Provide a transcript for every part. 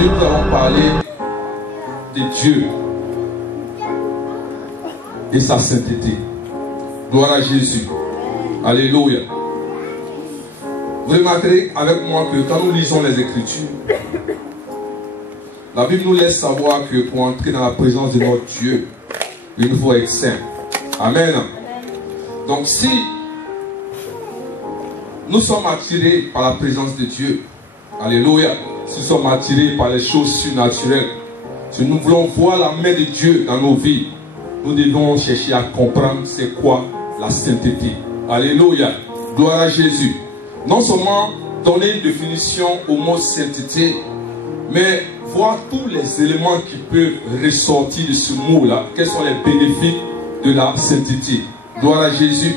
Aujourd'hui, nous allons parler de Dieu et sa sainteté. Gloire à Jésus. Alléluia. Vous remarquerez avec moi que quand nous lisons les Écritures, la Bible nous laisse savoir que pour entrer dans la présence de notre Dieu, il nous faut être saint. Amen. Donc si nous sommes attirés par la présence de Dieu, alléluia, si nous sommes attirés par les choses surnaturelles, si nous voulons voir la main de Dieu dans nos vies, nous devons chercher à comprendre c'est quoi la sainteté. Alléluia. Gloire à Jésus. Non seulement donner une définition au mot sainteté, mais voir tous les éléments qui peuvent ressortir de ce mot-là. Quels sont les bénéfices de la sainteté. Gloire à Jésus.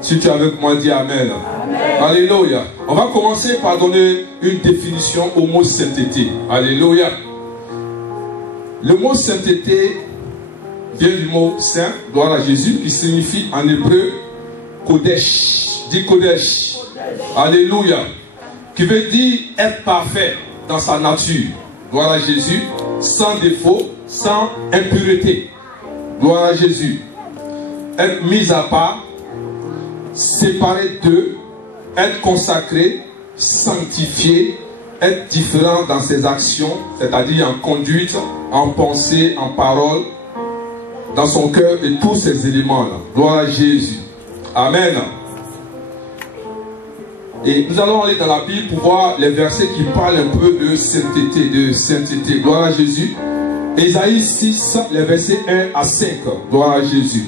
Si tu es avec moi, dis Amen. Amen. Alléluia. On va commencer par donner une définition au mot sainteté. Alléluia. Le mot sainteté vient du mot saint, gloire à Jésus, qui signifie en hébreu Kodesh. Dis Kodesh. Alléluia. Qui veut dire être parfait dans sa nature. Gloire à Jésus. Sans défaut, sans impureté. Gloire à Jésus. Être mis à part, séparé d'eux, être consacré, sanctifié, être différent dans ses actions, c'est-à-dire en conduite, en pensée, en parole, dans son cœur et tous ces éléments-là. Gloire à Jésus. Amen. Et nous allons aller dans la Bible pour voir les versets qui parlent un peu de sainteté, Gloire à Jésus. Ésaïe 6, les versets 1 à 5. Gloire à Jésus.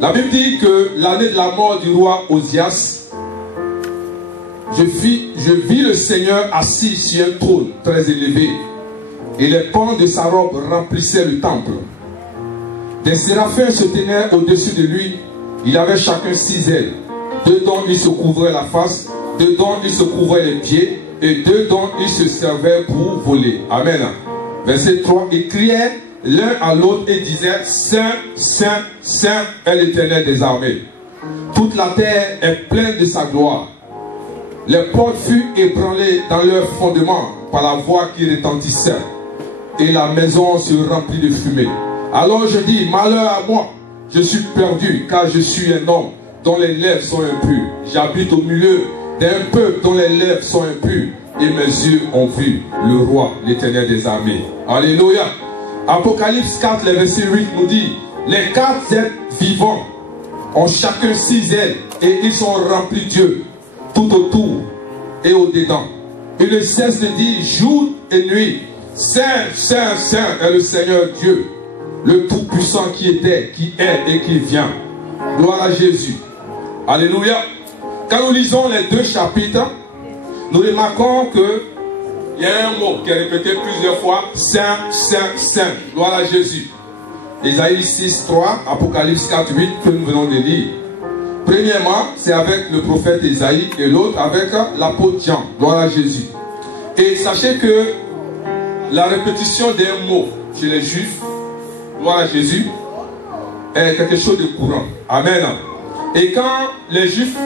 La Bible dit que l'année de la mort du roi Osias, je vis le Seigneur assis sur un trône très élevé, et les pans de sa robe remplissaient le temple. Des séraphins se tenaient au-dessus de lui. Il avait chacun 6 ailes. 2 dont il se couvrait la face, 2 dont il se couvrait les pieds, et 2 dont il se servait pour voler. Amen. Verset 3. Ils criaient l'un à l'autre et disaient: Saint, Saint, Saint est l'Éternel des armées. Toute la terre est pleine de sa gloire. Les portes furent ébranlées dans leur fondement par la voix qui retentissait, et la maison se remplit de fumée. Alors je dis: malheur à moi, je suis perdu, car je suis un homme dont les lèvres sont impures. J'habite au milieu d'un peuple dont les lèvres sont impures, et mes yeux ont vu le roi, l'Éternel des armées. Alléluia. Apocalypse 4, le verset 8 nous dit: les 4 êtres vivants ont chacun 6 ailes, et ils sont remplis de Dieu tout autour et au-dedans. Ils ne cessent de dire jour et nuit: Saint, Saint, Saint est le Seigneur Dieu, le Tout-Puissant qui était, qui est et qui vient. Gloire à Jésus. Alléluia. Quand nous lisons les 2 chapitres, nous remarquons que il y a un mot qui est répété plusieurs fois: Saint, Saint, Saint. Gloire à Jésus. Ésaïe 6, 3, Apocalypse 4, 8 que nous venons de lire. Premièrement, c'est avec le prophète Ésaïe, et l'autre avec l'apôtre Jean. Gloire à Jésus. Et sachez que la répétition d'un mot chez les Juifs, gloire à Jésus, est quelque chose de courant. Amen. Et quand les Juifs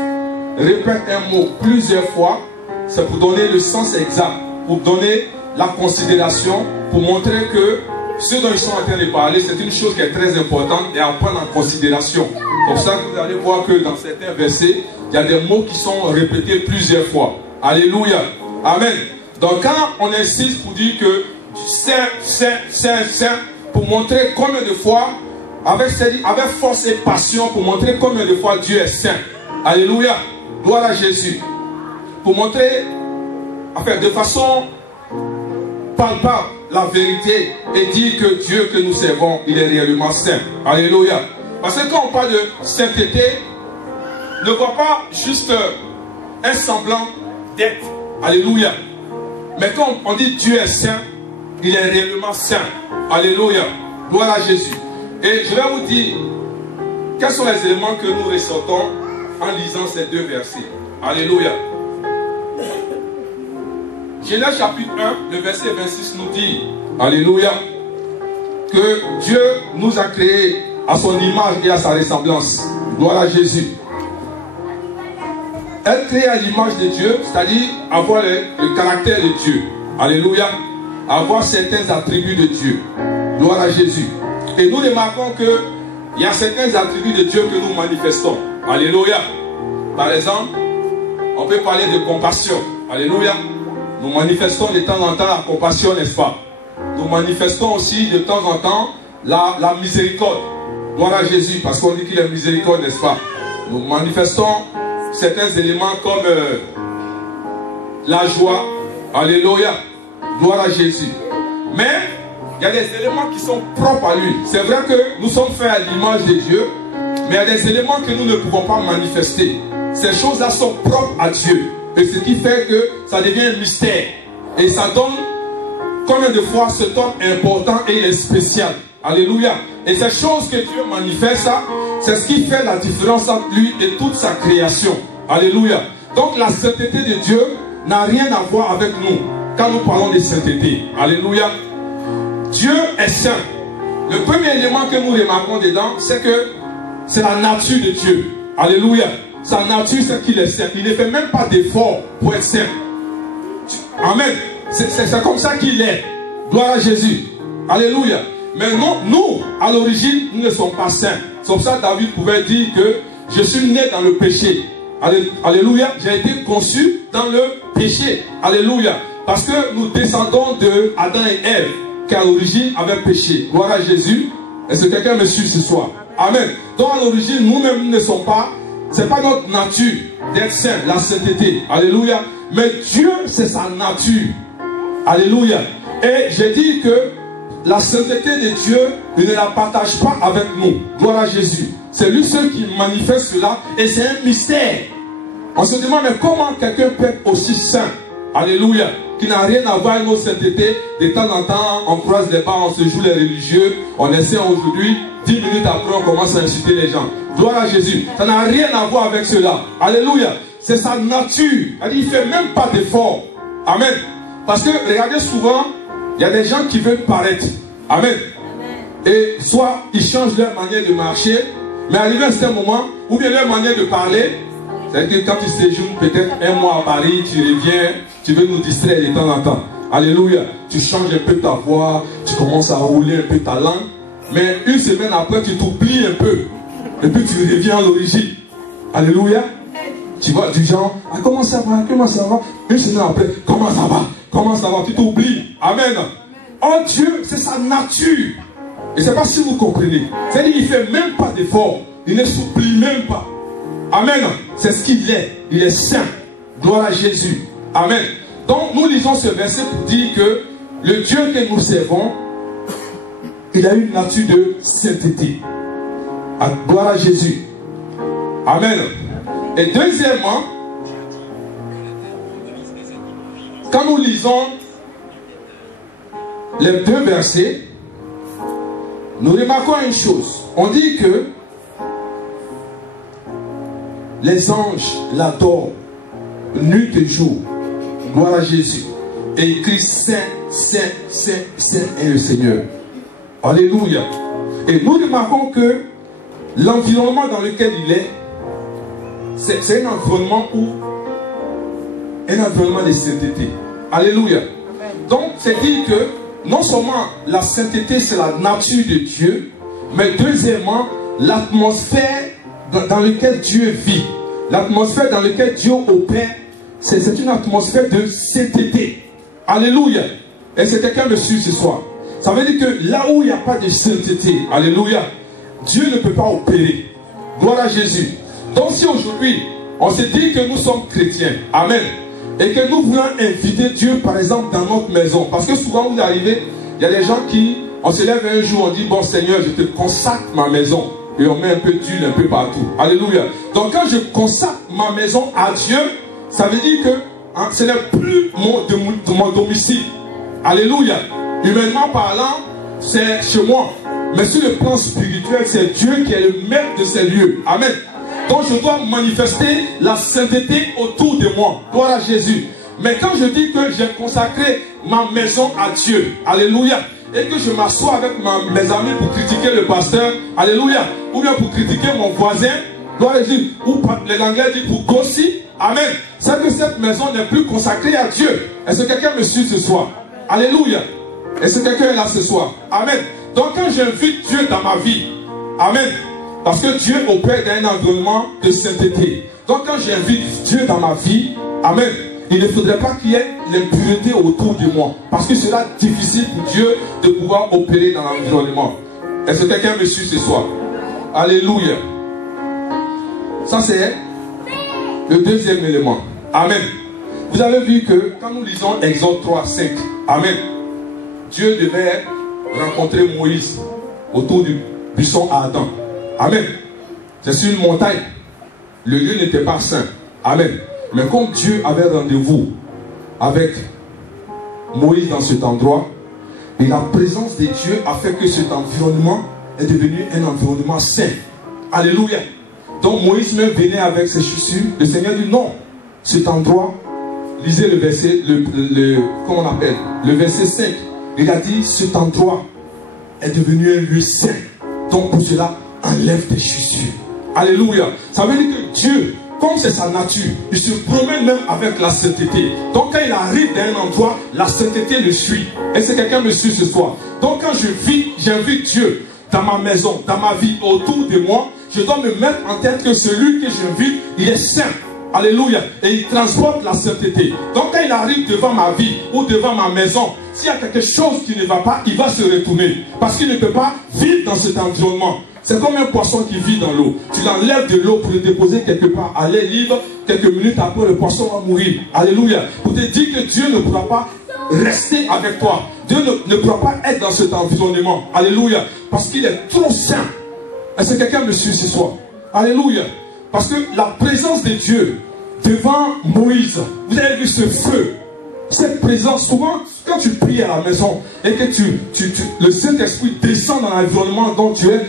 répètent un mot plusieurs fois, c'est pour donner le sens exact, pour donner la considération, pour montrer que ce dont ils sont en train de parler, c'est une chose qui est très importante et à prendre en considération. C'est pour ça que vous allez voir que dans certains versets, il y a des mots qui sont répétés plusieurs fois. Alléluia. Amen. Donc quand on insiste pour dire que Saint, Saint, Saint, Saint, pour montrer combien de fois, avec force et passion, pour montrer combien de fois Dieu est saint. Alléluia. Gloire à Jésus. Pour montrer, enfin, de façon palpable, la vérité, et dire que Dieu que nous servons, il est réellement saint. Alléluia. Parce que quand on parle de sainteté, ne voit pas juste un semblant d'être. Alléluia. Mais quand on dit Dieu est saint, il est réellement saint. Alléluia. Gloire à Jésus. Et je vais vous dire quels sont les éléments que nous ressortons en lisant ces 2 versets. Alléluia. Genèse chapitre 1, le verset 26 nous dit, alléluia, que Dieu nous a créés à son image et à sa ressemblance. Gloire à Jésus. Être créé à l'image de Dieu, c'est-à-dire avoir le caractère de Dieu. Alléluia. Avoir certains attributs de Dieu. Gloire à Jésus. Et nous remarquons qu'il y a certains attributs de Dieu que nous manifestons. Alléluia. Par exemple, on peut parler de compassion. Alléluia. Nous manifestons de temps en temps la compassion, n'est-ce pas? Nous manifestons aussi de temps en temps la miséricorde. Gloire à Jésus, parce qu'on dit qu'il est miséricorde, n'est-ce pas? Nous manifestons certains éléments comme la joie. Alléluia. Gloire à Jésus. Mais il y a des éléments qui sont propres à lui. C'est vrai que nous sommes faits à l'image de Dieu, mais il y a des éléments que nous ne pouvons pas manifester. Ces choses-là sont propres à Dieu. Et ce qui fait que ça devient un mystère. Et ça donne combien de fois cet homme est important et il est spécial. Alléluia. Et ces choses que Dieu manifeste, c'est ce qui fait la différence entre lui et toute sa création. Alléluia. Donc la sainteté de Dieu n'a rien à voir avec nous quand nous parlons de sainteté. Alléluia. Dieu est saint. Le premier élément que nous remarquons dedans, c'est que c'est la nature de Dieu. Alléluia. Sa nature, c'est qu'il est saint. Il ne fait même pas d'effort pour être saint. Amen. C'est comme ça qu'il est. Gloire à Jésus. Alléluia. Mais non, nous, à l'origine, nous ne sommes pas saints. C'est comme ça que David pouvait dire que je suis né dans le péché. Alléluia. J'ai été conçu dans le péché. Alléluia. Parce que nous descendons de Adam et Ève, qui à l'origine avaient péché. Gloire à Jésus. Est-ce que quelqu'un me suit ce soir? Amen. Donc à l'origine, nous-mêmes ne sommes pas, c'est pas notre nature d'être saint, la sainteté. Alléluia. Mais Dieu, c'est sa nature. Alléluia. Et j'ai dit que la sainteté de Dieu, il ne la partage pas avec nous. Gloire à Jésus. C'est lui seul qui manifeste cela et c'est un mystère. On se demande, mais comment quelqu'un peut être aussi saint? Alléluia. Qui n'a rien à voir avec notre sainteté. De temps en temps, on croise les pas, on se joue les religieux. On essaie aujourd'hui, 10 minutes après, on commence à insulter les gens. Gloire à Jésus. Ça n'a rien à voir avec cela. Alléluia. C'est sa nature. Il ne fait même pas d'effort. Amen. Parce que, regardez souvent, il y a des gens qui veulent paraître. Amen. Et soit ils changent leur manière de marcher, mais arrivé à un certain moment, ou bien leur manière de parler, c'est-à-dire que quand tu séjournes peut-être un mois à Paris, tu reviens, tu veux nous distraire de temps en temps. Alléluia. Tu changes un peu ta voix, tu commences à rouler un peu ta langue, mais une semaine après, tu t'oublies un peu. Et puis tu reviens à l'origine. Alléluia. Tu vois, du genre, ah, comment ça va? Comment ça va? Une semaine après, comment ça va? Comment ça va? Tu t'oublies. Amen. Oh Dieu, c'est sa nature. Et je ne sais pas si vous comprenez. C'est-à-dire qu'il ne fait même pas d'effort. Il ne s'oublie même pas. Amen. C'est ce qu'il est. Il est saint. Gloire à Jésus. Amen. Donc nous lisons ce verset pour dire que le Dieu que nous servons, il a une nature de sainteté. Gloire à Jésus. Amen. Et deuxièmement, quand nous lisons les deux versets, nous remarquons une chose. On dit que les anges l'adorent nuit et jour. Gloire à Jésus. Et ils crient Saint, Saint, Saint, Saint est le Seigneur. Alléluia. Et nous remarquons que l'environnement dans lequel il est, c'est un environnement de sainteté. Alléluia. Donc, c'est dire que non seulement la sainteté, c'est la nature de Dieu, mais deuxièmement, l'atmosphère dans laquelle Dieu vit, l'atmosphère dans laquelle Dieu opère, c'est une atmosphère de sainteté. Alléluia. Et c'est quelqu'un me suit ce soir. Ça veut dire que là où il n'y a pas de sainteté, alléluia, Dieu ne peut pas opérer. Gloire à Jésus. Donc si aujourd'hui, on se dit que nous sommes chrétiens, amen, et que nous voulons inviter Dieu, par exemple, dans notre maison, parce que souvent vous arrivez, il y a des gens qui, on se lève un jour, on dit, bon Seigneur, je te consacre ma maison, et on met un peu d'huile un peu partout. Alléluia. Donc quand je consacre ma maison à Dieu, ça veut dire que hein, ce n'est plus mon domicile. Alléluia. Humainement parlant, c'est chez moi. Mais sur le plan spirituel, c'est Dieu qui est le maître de ces lieux. Amen. Donc je dois manifester la sainteté autour de moi. Gloire à Jésus. Mais quand je dis que j'ai consacré ma maison à Dieu, alléluia, et que je m'assois avec mes amis pour critiquer le pasteur, alléluia, ou bien pour critiquer mon voisin, gloire à Jésus, ou les Anglais disent pour gossip, Amen. C'est que cette maison n'est plus consacrée à Dieu. Est-ce que quelqu'un me suit ce soir? Alléluia. Est-ce que quelqu'un est là ce soir? Amen. Donc quand j'invite Dieu dans ma vie, amen, parce que Dieu opère dans un environnement de sainteté. Donc quand j'invite Dieu dans ma vie, amen, il ne faudrait pas qu'il y ait l'impureté autour de moi. Parce que c'est là difficile pour Dieu de pouvoir opérer dans l'environnement. Est-ce que quelqu'un me suit ce soir? Alléluia. Ça c'est le deuxième élément. Amen. Vous avez vu que quand nous lisons Exode 3, 5, amen, Dieu devait rencontrer Moïse autour du buisson ardent. Amen. C'est sur une montagne. Le lieu n'était pas saint. Amen. Mais comme Dieu avait rendez-vous avec Moïse dans cet endroit, et la présence de Dieu a fait que cet environnement est devenu un environnement saint. Alléluia. Donc Moïse même venait avec ses chaussures. Le Seigneur dit non. Cet endroit, lisez le verset, comment on appelle, le verset 5. Il a dit cet endroit est devenu un lieu saint. Donc pour cela, enlève tes chaussures. Alléluia. Ça veut dire que Dieu, comme c'est sa nature, il se promène même avec la sainteté. Donc quand il arrive dans un endroit, la sainteté le suit. Est-ce que quelqu'un me suit ce soir? Donc quand j'invite Dieu dans ma maison, dans ma vie, autour de moi, je dois me mettre en tête que celui que j'invite, il est saint. Alléluia. Et il transporte la sainteté. Donc quand il arrive devant ma vie ou devant ma maison, s'il y a quelque chose qui ne va pas, il va se retourner. Parce qu'il ne peut pas vivre dans cet environnement. C'est comme un poisson qui vit dans l'eau. Tu l'enlèves de l'eau pour le déposer quelque part à l'air libre. Quelques minutes après, le poisson va mourir. Alléluia. Pour te dire que Dieu ne pourra pas rester avec toi. Dieu ne pourra pas être dans cet environnement. Alléluia. Parce qu'il est trop saint. Est-ce que quelqu'un me suit ce soir? Alléluia. Parce que la présence de Dieu devant Moïse, vous avez vu ce feu, cette présence. Souvent, quand tu pries à la maison et que le Saint-Esprit descend dans l'environnement dont tu es,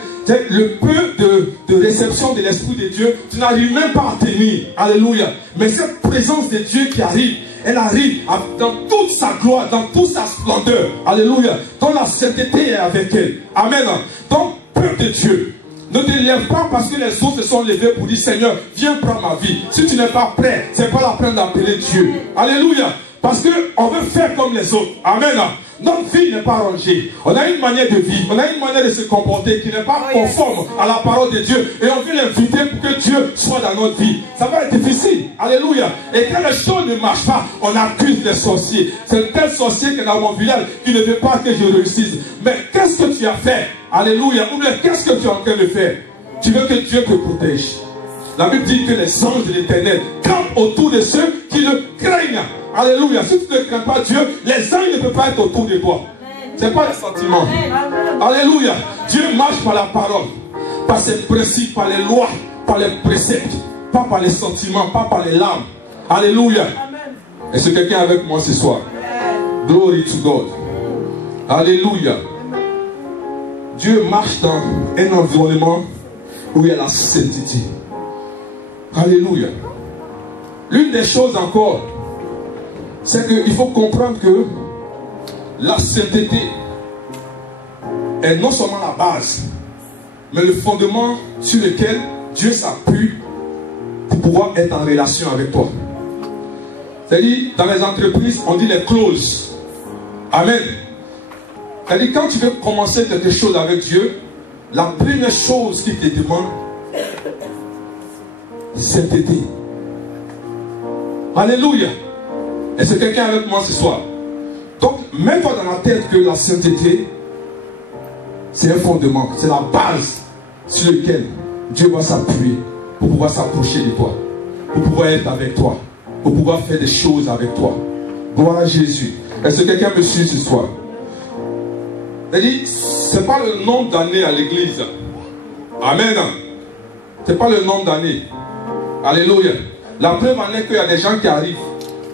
le peu de réception de l'Esprit de Dieu, tu n'arrives même pas à tenir. Alléluia. Mais cette présence de Dieu qui arrive, elle arrive dans toute sa gloire, dans toute sa splendeur. Alléluia. Dont la sainteté est avec elle. Amen. Donc, peuple de Dieu, ne te lève pas parce que les autres se sont levés pour dire Seigneur, viens prendre ma vie. Si tu n'es pas prêt, ce n'est pas la peine d'appeler Dieu. Alléluia. Parce qu'on veut faire comme les autres. Amen. Notre vie n'est pas rangée. On a une manière de vivre, on a une manière de se comporter qui n'est pas conforme à la parole de Dieu. Et on veut l'inviter pour que Dieu soit dans notre vie. Ça va être difficile. Alléluia. Et quand les choses ne marchent pas, on accuse les sorciers. C'est tel sorcier qui est dans mon village qui ne veut pas que je réussisse. Mais qu'est-ce que tu as fait? Alléluia. Ou bien qu'est-ce que tu es en train de faire? Tu veux que Dieu te protège. La Bible dit que les anges de l'Éternel campent autour de ceux qui le craignent. Alléluia. Si tu ne crains pas Dieu, les anges ne peuvent pas être autour de toi. Ce n'est pas les sentiments. Alléluia. Dieu marche par la parole, par ses principes, par les lois, par les préceptes, pas par les sentiments, pas par les larmes. Alléluia. Est-ce que quelqu'un est avec moi ce soir? Glory to God. Alléluia. Dieu marche dans un environnement où il y a la sainteté. Alléluia. L'une des choses encore, c'est qu'il faut comprendre que la sainteté est non seulement la base, mais le fondement sur lequel Dieu s'appuie pour pouvoir être en relation avec toi. C'est-à-dire, dans les entreprises, on dit les clauses. Amen. C'est-à-dire, quand tu veux commencer quelque chose avec Dieu, la première chose qu'il te demande, c'est sainteté. Alléluia. Est-ce que quelqu'un est avec moi ce soir? Donc, mets-toi dans la tête que la sainteté, c'est un fondement, c'est la base sur laquelle Dieu va s'appuyer pour pouvoir s'approcher de toi, pour pouvoir être avec toi, pour pouvoir faire des choses avec toi. Gloire à Jésus. Est-ce que quelqu'un me suit ce soir? C'est-à-dire, ce n'est pas le nombre d'années à l'église. Amen. Ce n'est pas le nombre d'années. Alléluia. La preuve en est qu'il y a des gens qui arrivent.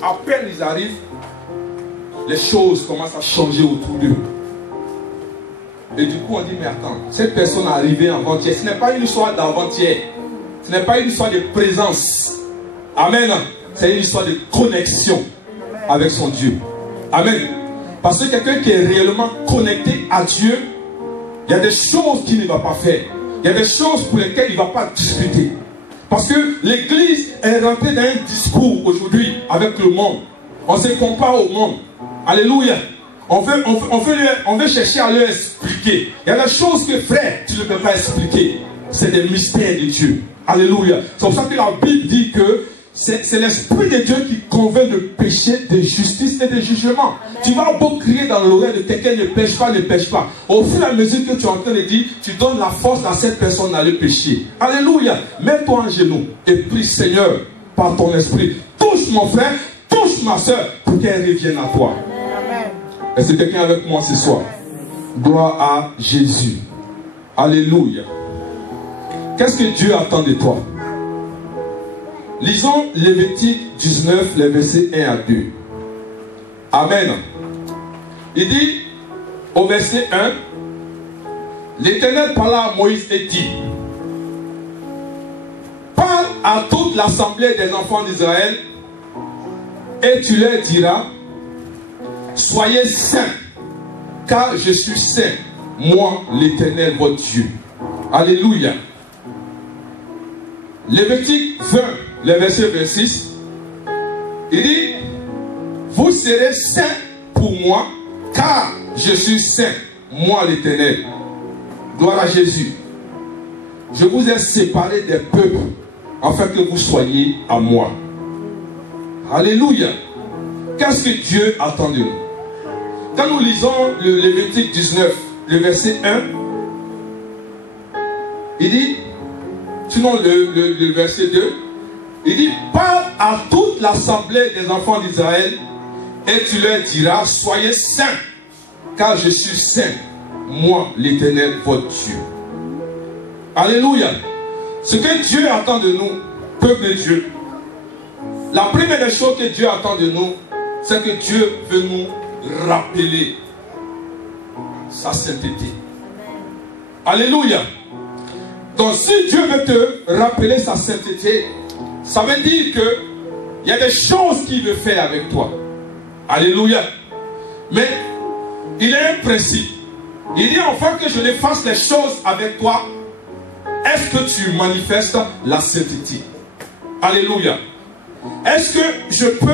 À peine ils arrivent, les choses commencent à changer autour d'eux. Et du coup on dit, mais attends, cette personne est arrivée avant-hier. Ce n'est pas une histoire d'avant-hier. Ce n'est pas une histoire de présence. Amen. C'est une histoire de connexion avec son Dieu. Amen. Parce que quelqu'un qui est réellement connecté à Dieu, il y a des choses qu'il ne va pas faire. Il y a des choses pour lesquelles il ne va pas discuter. Parce que l'église est rentrée dans un discours aujourd'hui avec le monde. On se compare au monde. Alléluia. On veut chercher à leur expliquer. Il y a des choses que, frère, tu ne peux pas expliquer. C'est des mystères de Dieu. Alléluia. C'est pour ça que la Bible dit que c'est l'Esprit de Dieu qui convainc de péché, de justice et de jugement. Amen. Tu vas beau crier dans l'oreille de quelqu'un, ne pêche pas, ne pêche pas. Au fur et à mesure que tu es en train de dire, tu donnes la force à cette personne d'aller pécher. Alléluia. Mets-toi en genoux et prie, Seigneur, par ton esprit. Touche mon frère, touche ma soeur pour qu'elle revienne à toi. Amen. Est-ce que quelqu'un avec moi ce soir? Gloire à Jésus. Alléluia. Qu'est-ce que Dieu attend de toi? Lisons Lévitique 19, les versets 1 à 2. Amen. Il dit au verset 1, l'Éternel parla à Moïse et dit, parle à toute l'assemblée des enfants d'Israël et tu leur diras, soyez saints, car je suis saint, moi l'Éternel votre Dieu. Alléluia. Lévitique 20, le verset 26, il dit, vous serez saints pour moi, car je suis saint, moi l'Éternel. Gloire à Jésus. Je vous ai séparés des peuples, afin que vous soyez à moi. Alléluia. Qu'est-ce que Dieu attend de nous? Quand nous lisons le Lévitique 19, le verset 1, il dit, sinon le verset 2, il dit, parle à toute l'assemblée des enfants d'Israël et tu leur diras, soyez saints, car je suis saint, moi l'Éternel, votre Dieu. Alléluia. Ce que Dieu attend de nous, peuple de Dieu, la première des choses que Dieu attend de nous, c'est que Dieu veut nous rappeler sa sainteté. Alléluia. Donc si Dieu veut te rappeler sa sainteté, ça veut dire que il y a des choses qu'il veut faire avec toi. Alléluia. Mais il y a un principe. Il dit enfin que je ne fasse les choses avec toi. Est-ce que tu manifestes la sainteté? Alléluia. Est-ce que je peux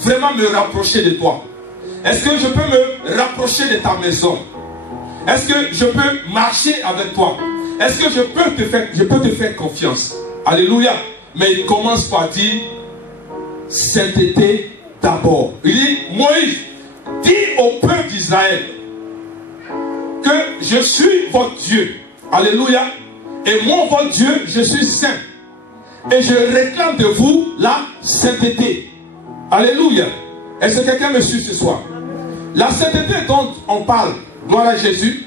vraiment me rapprocher de toi? Est-ce que je peux me rapprocher de ta maison? Est-ce que je peux marcher avec toi? Est-ce que je peux te faire confiance? Alléluia. Mais il commence par dire sainteté d'abord. Il dit, Moïse, dis au peuple d'Israël que je suis votre Dieu. Alléluia. Et moi, votre Dieu, je suis saint. Et je réclame de vous la sainteté. Alléluia. Est-ce que quelqu'un me suit ce soir? La sainteté dont on parle, gloire à Jésus,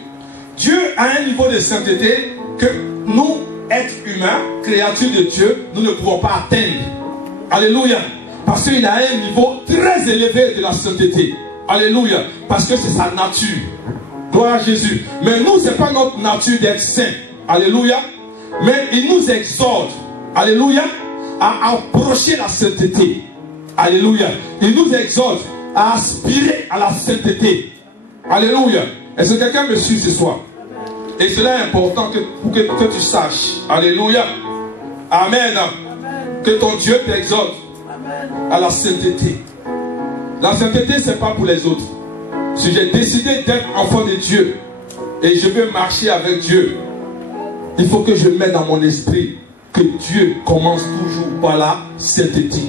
Dieu a un niveau de sainteté que nous, êtres humains, créatures de Dieu, nous ne pouvons pas atteindre. Alléluia. Parce qu'il a un niveau très élevé de la sainteté. Alléluia. Parce que c'est sa nature. Gloire à Jésus. Mais nous, ce n'est pas notre nature d'être saint. Alléluia. Mais il nous exhorte, alléluia, à approcher la sainteté. Alléluia. Il nous exhorte à aspirer à la sainteté. Alléluia. Est-ce que quelqu'un me suit ce soir? Et cela est important pour que tu saches. Alléluia. Amen. Que ton Dieu t'exhorte à la sainteté. La sainteté, ce n'est pas pour les autres. Si j'ai décidé d'être enfant de Dieu et je veux marcher avec Dieu, il faut que je mette dans mon esprit que Dieu commence toujours par la sainteté.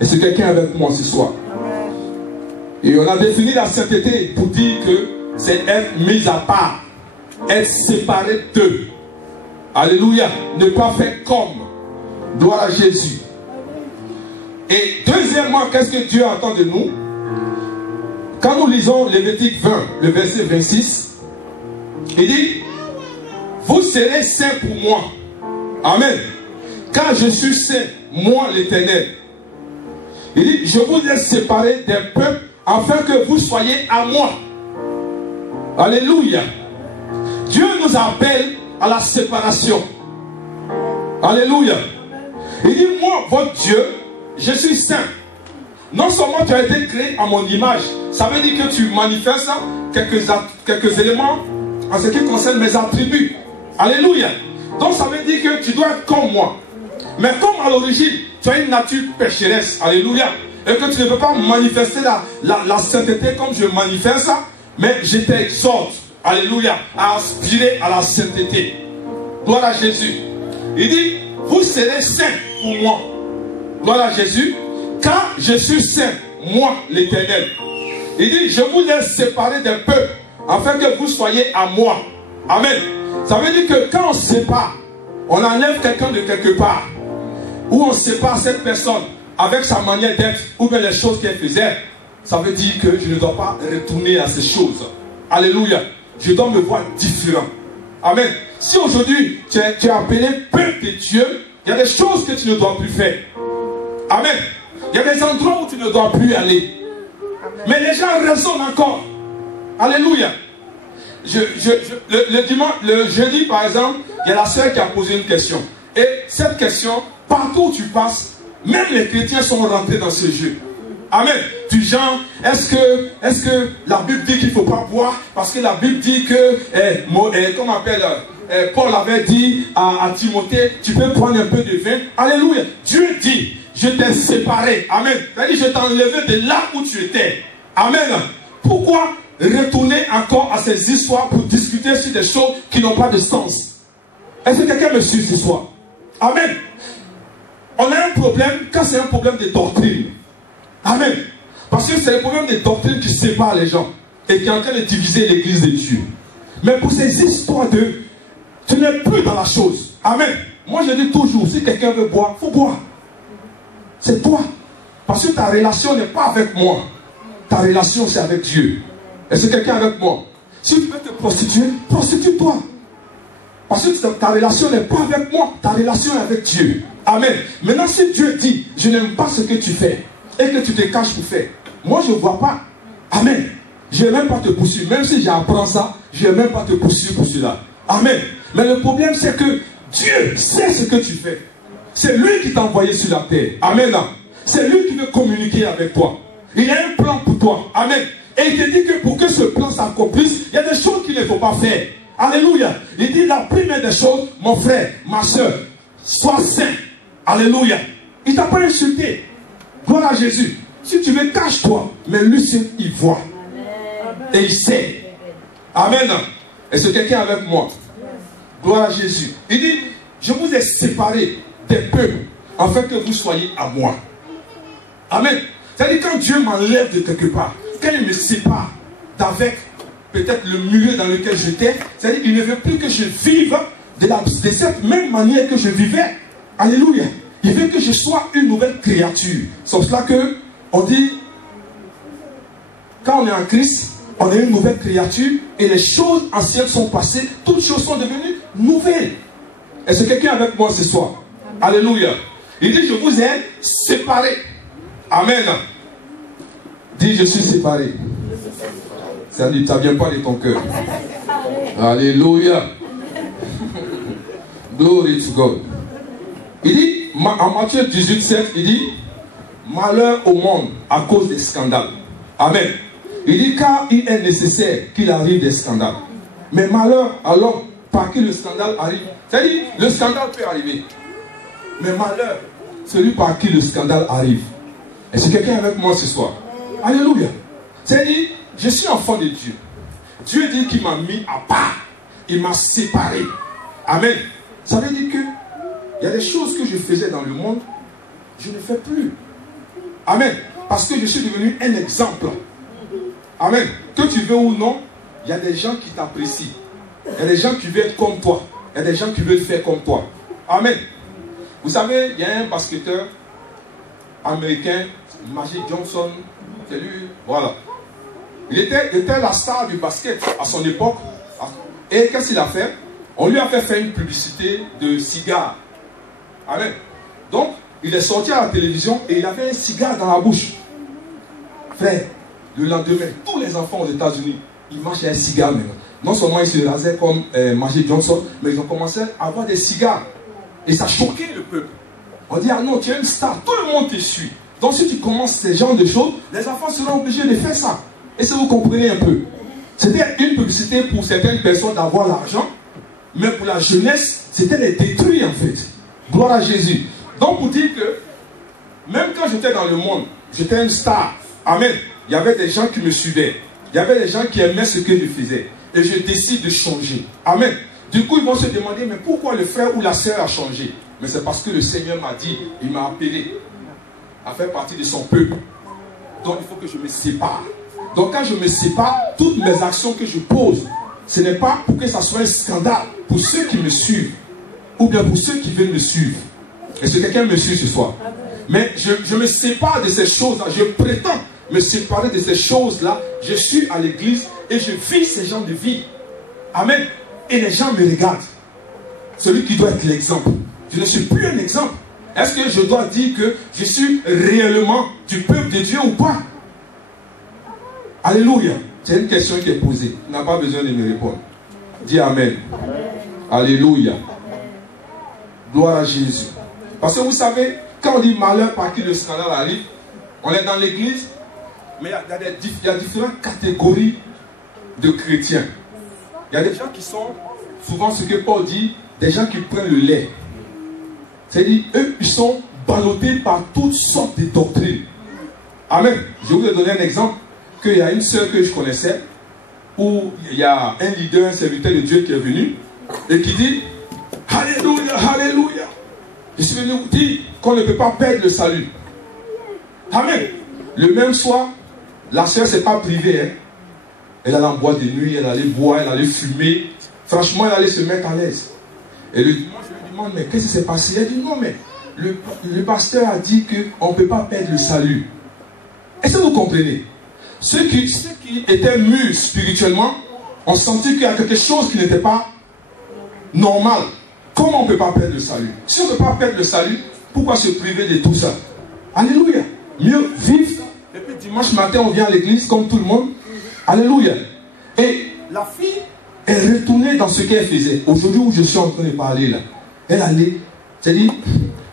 Et c'est quelqu'un avec moi ce soir. Et on a défini la sainteté pour dire que c'est être mis à part, être séparé d'eux. Alléluia. Ne pas faire comme. Gloire à Jésus. Et deuxièmement, qu'est-ce que Dieu attend de nous? Quand nous lisons Lévitique 20, le verset 26, il dit, vous serez saints pour moi. Amen. Car je suis saint, moi l'Éternel. Il dit, je vous ai séparés des peuples afin que vous soyez à moi. Alléluia. Dieu nous appelle à la séparation. Alléluia. Il dit, moi, votre Dieu, je suis saint. Non seulement tu as été créé à mon image, ça veut dire que tu manifestes quelques éléments en ce qui concerne mes attributs. Alléluia. Donc ça veut dire que tu dois être comme moi. Mais comme à l'origine, tu as une nature pécheresse, alléluia, et que tu ne peux pas manifester la sainteté comme je manifeste ça, mais je t'exhorte, alléluia, à aspirer à la sainteté. Gloire à Jésus. Il dit, vous serez saints pour moi. Gloire à Jésus. Car je suis saint, moi l'Éternel. Il dit, je vous ai séparé des peuples, afin que vous soyez à moi. Amen. Ça veut dire que quand on se sépare, on enlève quelqu'un de quelque part, ou on sépare cette personne avec sa manière d'être, ou bien les choses qu'elle faisait, ça veut dire que je ne dois pas retourner à ces choses. Alléluia. Je dois me voir différent. Amen. Si aujourd'hui tu es appelé peuple de Dieu, il y a des choses que tu ne dois plus faire. Amen. Il y a des endroits où tu ne dois plus aller. Mais les gens raisonnent encore. Alléluia. Le jeudi, par exemple, il y a la sœur qui a posé une question. Et cette question, partout où tu passes, même les chrétiens sont rentrés dans ce jeu. Amen. Du genre, est-ce que la Bible dit qu'il ne faut pas boire? Parce que la Bible dit que, comment on appelle, Paul avait dit à Timothée, tu peux prendre un peu de vin. Alléluia. Dieu dit, je t'ai séparé. Amen. C'est-à-dire, je t'ai enlevé de là où tu étais. Amen. Pourquoi retourner encore à ces histoires pour discuter sur des choses qui n'ont pas de sens? Est-ce que quelqu'un me suit ce soir? Amen. On a un problème quand c'est un problème de doctrine. Amen. Parce que c'est le problème des doctrines qui séparent les gens et qui est en train de diviser l'église de Dieu. Mais pour ces histoires de... Tu n'es plus dans la chose. Amen. Moi je dis toujours, si quelqu'un veut boire, il faut boire. C'est toi. Parce que ta relation n'est pas avec moi. Ta relation c'est avec Dieu. Est-ce que quelqu'un est avec moi? Si tu veux te prostituer, prostitue-toi. Parce que ta relation n'est pas avec moi. Ta relation est avec Dieu. Amen. Maintenant si Dieu dit, je n'aime pas ce que tu fais, et que tu te caches pour faire, moi je ne vois pas. Amen. Je ne vais même pas te poursuivre. Même si j'apprends ça, je ne vais même pas te poursuivre pour cela. Amen. Mais le problème c'est que Dieu sait ce que tu fais. C'est lui qui t'a envoyé sur la terre. Amen. C'est lui qui veut communiquer avec toi. Il a un plan pour toi. Amen. Et il te dit que pour que ce plan s'accomplisse, il y a des choses qu'il ne faut pas faire. Alléluia. Il dit la première des choses, mon frère, ma soeur, sois saint. Alléluia. Il ne t'a pas insulté. Gloire à Jésus. Si tu veux, cache-toi. Mais lui, il voit. Et il sait. Amen. Est-ce que quelqu'un est avec moi? Gloire à Jésus. Il dit, je vous ai séparés des peuples afin que vous soyez à moi. Amen. C'est-à-dire quand Dieu m'enlève de quelque part, quand il me sépare d'avec peut-être le milieu dans lequel j'étais, c'est-à-dire qu'il ne veut plus que je vive de cette même manière que je vivais. Alléluia. Il veut que je sois une nouvelle créature. C'est pour cela que on dit, quand on est en Christ, on est une nouvelle créature et les choses anciennes sont passées, toutes choses sont devenues nouvelles. Est-ce que quelqu'un est avec moi ce soir? Alléluia. Il dit, je vous ai séparés. Amen. Dis, je suis séparé. Ça ne vient pas de ton cœur. Alléluia. Glory to God. Il dit, en Matthieu 18, 7, il dit, malheur au monde à cause des scandales. Amen. Il dit, car il est nécessaire qu'il arrive des scandales. Mais malheur à l'homme par qui le scandale arrive. C'est-à-dire, le scandale peut arriver. Mais malheur, celui par qui le scandale arrive. Est-ce que quelqu'un est avec moi ce soir? Alléluia. C'est-à-dire, je suis enfant de Dieu. Dieu dit qu'il m'a mis à part. Il m'a séparé. Amen. Ça veut dire que il y a des choses que je faisais dans le monde, je ne fais plus. Amen. Parce que je suis devenu un exemple. Amen. Que tu veux ou non, il y a des gens qui t'apprécient. Il y a des gens qui veulent être comme toi. Il y a des gens qui veulent faire comme toi. Amen. Vous savez, il y a un basketteur américain, Magic Johnson. C'est lui. Voilà. Il était la star du basket à son époque. Et qu'est-ce qu'il a fait? On lui a fait faire une publicité de cigares. Amen. Donc, il est sorti à la télévision et il avait un cigare dans la bouche. Frère, le lendemain, tous les enfants aux États-Unis, ils marchent avec un cigare maintenant. Non seulement ils se rasaient comme Magic Johnson, mais ils ont commencé à avoir des cigares. Et ça choquait le peuple. On dit, ah non, tu es une star, tout le monde te suit. Donc si tu commences ces genres de choses, les enfants seront obligés de faire ça. Et si vous comprenez un peu, c'était une publicité pour certaines personnes d'avoir l'argent, mais pour la jeunesse, c'était les détruire en fait. Gloire à Jésus. Donc pour dire que, même quand j'étais dans le monde, j'étais une star. Amen. Il y avait des gens qui me suivaient. Il y avait des gens qui aimaient ce que je faisais. Et je décide de changer. Amen. Du coup, ils vont se demander, mais pourquoi le frère ou la sœur a changé? Mais c'est parce que le Seigneur m'a dit, il m'a appelé à faire partie de son peuple. Donc il faut que je me sépare. Donc quand je me sépare, toutes mes actions que je pose, ce n'est pas pour que ça soit un scandale pour ceux qui me suivent, ou bien pour ceux qui veulent me suivre. Est-ce que quelqu'un me suit ce soir? Mais je me sépare de ces choses-là. Je prétends me séparer de ces choses-là. Je suis à l'église et je vis ces gens de vie. Amen. Et les gens me regardent. Celui qui doit être l'exemple. Je ne suis plus un exemple. Est-ce que je dois dire que je suis réellement du peuple de Dieu ou pas? Alléluia. C'est une question qui est posée. Tu n'as pas besoin de me répondre. Dis Amen. Amen. Alléluia. Gloire à Jésus. Parce que vous savez, quand on dit malheur par qui le scandale arrive, on est dans l'église, mais il y a différentes catégories de chrétiens. Il y a des gens qui sont, souvent ce que Paul dit, des gens qui prennent le lait. C'est-à-dire, eux, ils sont ballottés par toutes sortes de doctrines. Amen. Je vais vous donner un exemple, qu'il y a une sœur que je connaissais, où il y a un leader, un serviteur de Dieu qui est venu, et qui dit, Alléluia, Alléluia. Je suis venu vous dire qu'on ne peut pas perdre le salut. Amen. Le même soir, la sœur ne s'est pas privée. Hein. Elle allait en boîte de nuit, elle allait boire, elle allait fumer. Franchement, elle allait se mettre à l'aise. Et le dimanche, je lui demande, mais qu'est-ce qui s'est passé? Elle dit, non, mais le pasteur a dit qu'on ne peut pas perdre le salut. Est-ce que vous comprenez? Ceux qui étaient mûrs spirituellement ont senti qu'il y a quelque chose qui n'était pas normal. Comment on ne peut pas perdre le salut? Si on ne peut pas perdre le salut, pourquoi se priver de tout ça? Alléluia. Mieux vivre. Et puis dimanche matin, on vient à l'église comme tout le monde. Alléluia. Et la fille est retournée dans ce qu'elle faisait. Aujourd'hui où je suis en train de parler là, elle allait, c'est-à-dire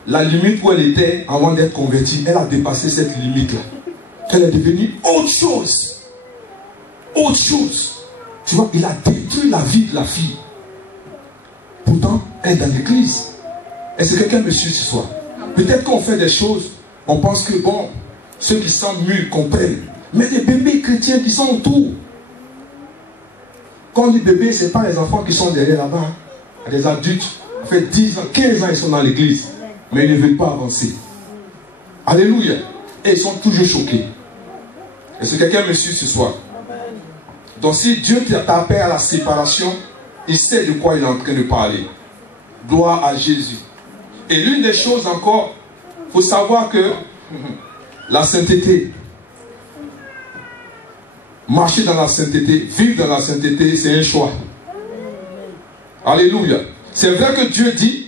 la limite où elle était avant d'être convertie, elle a dépassé cette limite là. Elle est devenue autre chose. Autre chose. Tu vois, il a détruit la vie de la fille. Pourtant, elle est dans l'église. Est-ce que quelqu'un me suit ce soir? Peut-être qu'on fait des choses, on pense que bon, ceux qui sont mûrs comprennent. Mais les bébés chrétiens qui sont autour. Quand on dit bébé, ce n'est pas les enfants qui sont derrière là-bas. Hein. Il y a des adultes, en fait 10 ans, 15 ans, ils sont dans l'église. Mais ils ne veulent pas avancer. Alléluia. Et ils sont toujours choqués. Est-ce que quelqu'un me suit ce soir? Donc si Dieu t'appelle à la séparation, il sait de quoi il est en train de parler. Gloire à Jésus. Et l'une des choses encore, il faut savoir que la sainteté, marcher dans la sainteté, vivre dans la sainteté, c'est un choix. Alléluia. C'est vrai que Dieu dit,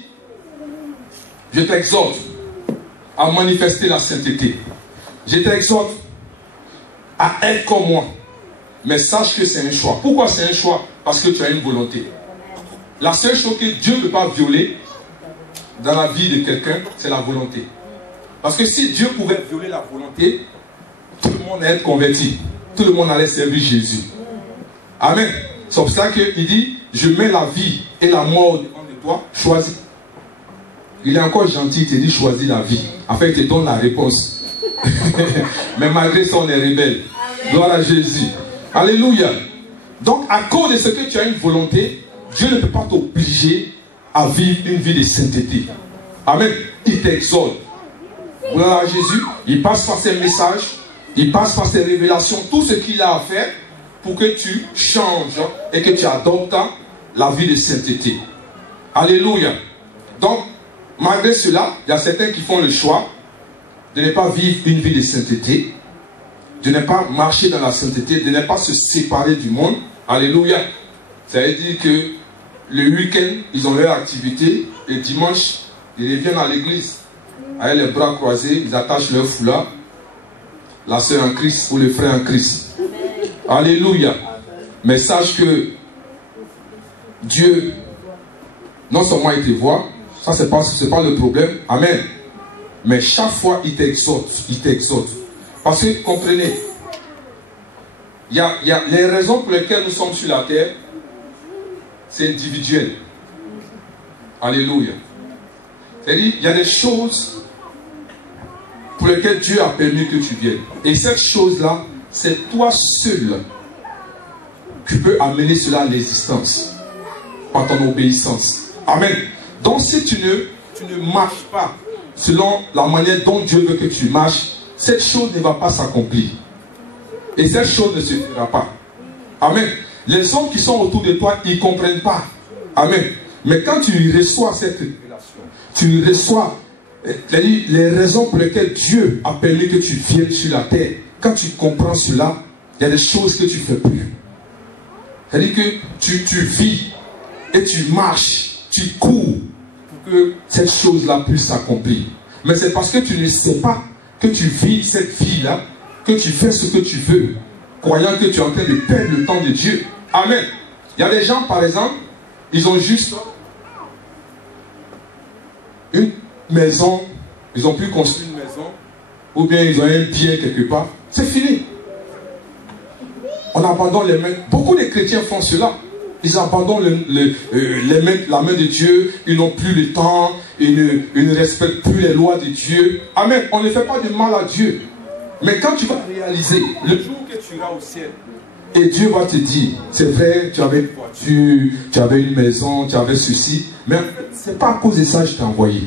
je t'exhorte à manifester la sainteté. Je t'exhorte à être comme moi. Mais sache que c'est un choix. Pourquoi c'est un choix? Parce que tu as une volonté. La seule chose que Dieu ne peut pas violer dans la vie de quelqu'un, c'est la volonté. Parce que si Dieu pouvait violer la volonté, tout le monde allait être converti. Tout le monde allait servir Jésus. Amen. C'est pour ça qu'il dit, je mets la vie et la mort devant de toi, choisis. Il est encore gentil, il te dit choisis la vie. Enfin, il te donne la réponse. Mais malgré ça, on est rebelle. Gloire à Jésus. Alléluia. Donc, à cause de ce que tu as une volonté, Dieu ne peut pas t'obliger à vivre une vie de sainteté. Amen. Il t'exhorte. Gloire à Jésus. Il passe par ses messages, il passe par ses révélations, tout ce qu'il a à faire pour que tu changes et que tu adoptes la vie de sainteté. Alléluia. Donc, malgré cela, il y a certains qui font le choix de ne pas vivre une vie de sainteté, de ne pas marcher dans la sainteté, de ne pas se séparer du monde. Alléluia. Ça veut dire que le week-end, ils ont leur activité et dimanche, ils reviennent à l'église avec les bras croisés, ils attachent leur foulard, la sœur en Christ ou le frère en Christ. Alléluia. Mais sache que Dieu, non seulement il te voit, ça c'est pas le problème. Amen. Mais chaque fois il t'exhorte, il t'exhorte. Parce que comprenez, il y a les raisons pour lesquelles nous sommes sur la terre, c'est individuel. Alléluia. C'est-à-dire, il y a des choses pour lesquelles Dieu a permis que tu viennes. Et cette chose-là, c'est toi seul qui peux amener cela à l'existence par ton obéissance. Amen. Donc si tu ne marches pas selon la manière dont Dieu veut que tu marches, cette chose ne va pas s'accomplir. Et cette chose ne se fera pas. Amen. Les hommes qui sont autour de toi, ils ne comprennent pas. Amen. Mais quand tu reçois cette révélation, tu reçois les raisons pour lesquelles Dieu a permis que tu viennes sur la terre. Quand tu comprends cela, il y a des choses que tu ne fais plus. C'est-à-dire que tu vis et tu marches, tu cours pour que cette chose-là puisse s'accomplir. Mais c'est parce que tu ne sais pas que tu vis cette vie-là, que tu fais ce que tu veux, croyant que tu es en train de perdre le temps de Dieu. Amen. Il y a des gens, par exemple, ils ont juste une maison, ils ont pu construire une maison, ou bien ils ont un bien quelque part. C'est fini. On abandonne les mains. Beaucoup de chrétiens font cela. Ils abandonnent la main de Dieu. Ils n'ont plus le temps. Ils ne respectent plus les lois de Dieu. Amen. On ne fait pas de mal à Dieu. Mais quand tu vas réaliser, le jour que tu iras au ciel, et Dieu va te dire, c'est vrai, tu avais une voiture, tu avais une maison, tu avais ceci. Mais ce n'est pas à cause de ça que je t'ai envoyé.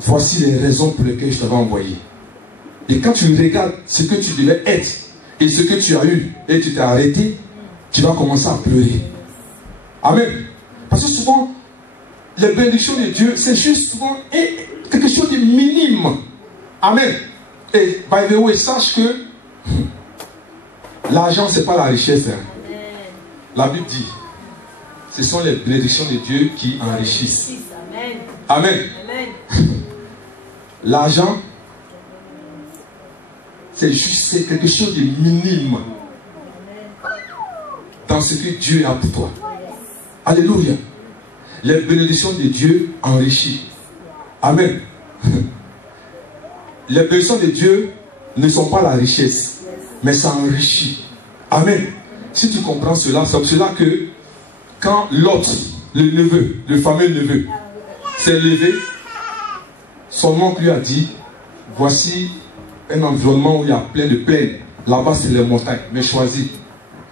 Voici les raisons pour lesquelles je t'avais envoyé. Et quand tu regardes ce que tu devais être, et ce que tu as eu, et tu t'es arrêté, tu vas commencer à pleurer. Amen. Parce que souvent, les bénédictions de Dieu, c'est juste souvent quelque chose de minime. Amen. Et by the way, sache que l'argent, ce n'est pas la richesse. Hein. La Bible dit, ce sont les bénédictions de Dieu qui enrichissent. Amen. Amen. L'argent, c'est juste quelque chose de minime dans ce que Dieu a pour toi. Alléluia. Les bénédictions de Dieu enrichissent. Amen. Les bénédictions de Dieu ne sont pas la richesse, mais ça enrichit. Amen. Si tu comprends cela, c'est pour cela que quand Lot, le neveu, le fameux neveu, s'est levé, son oncle lui a dit, voici un environnement où il y a plein de plaines. Là-bas, c'est les montagnes. Mais choisis.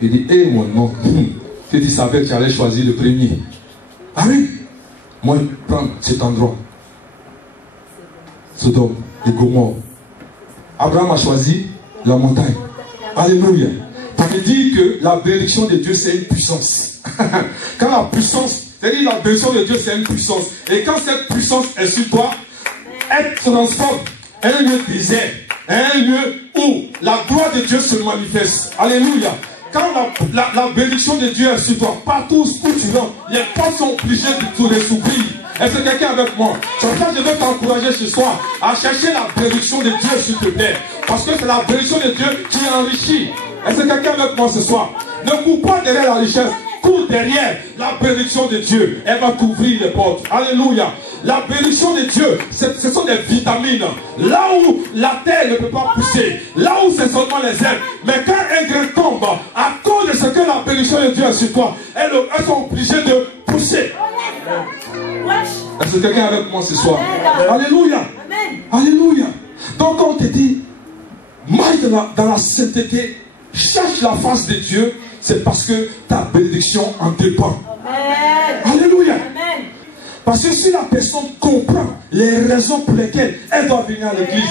Il dit, hé mon oncle, si tu savais que tu allais choisir le premier. Ah oui. Moi, je prends cet endroit. Sodome et Gomorrhe. Abraham a choisi la montagne. Alléluia. Ça veut dire que la bénédiction de Dieu, c'est une puissance. Quand la puissance, c'est-à-dire la bénédiction de Dieu, c'est une puissance. Et quand cette puissance est sur toi, elle transforme un lieu désert, un lieu où la gloire de Dieu se manifeste. Alléluia. Quand la bénédiction de Dieu est sur toi, partout où tu vas, les portes sont obligées de s'ouvrir. Est-ce que quelqu'un est avec moi? C'est pour ça que je veux t'encourager ce soir à chercher la bénédiction de Dieu sur te plaît. Parce que c'est la bénédiction de Dieu qui enrichit. Est-ce que quelqu'un est avec moi ce soir? Ne cours pas derrière la richesse, cours derrière la bénédiction de Dieu. Elle va t'ouvrir les portes. Alléluia. La bénédiction de Dieu, ce sont des vitamines. Là où la terre ne peut pas pousser, là où c'est seulement les herbes. Mais quand un grain tombe, à cause de ce que la bénédiction de Dieu est sur toi, elles sont obligées de pousser. Est-ce que quelqu'un est avec moi ce soir? Alléluia. Alléluia. Donc quand on te dit, marche dans la sainteté, cherche la face de Dieu, c'est parce que ta bénédiction en dépend. Alléluia. Parce que si la personne comprend les raisons pour lesquelles elle doit venir à l'église,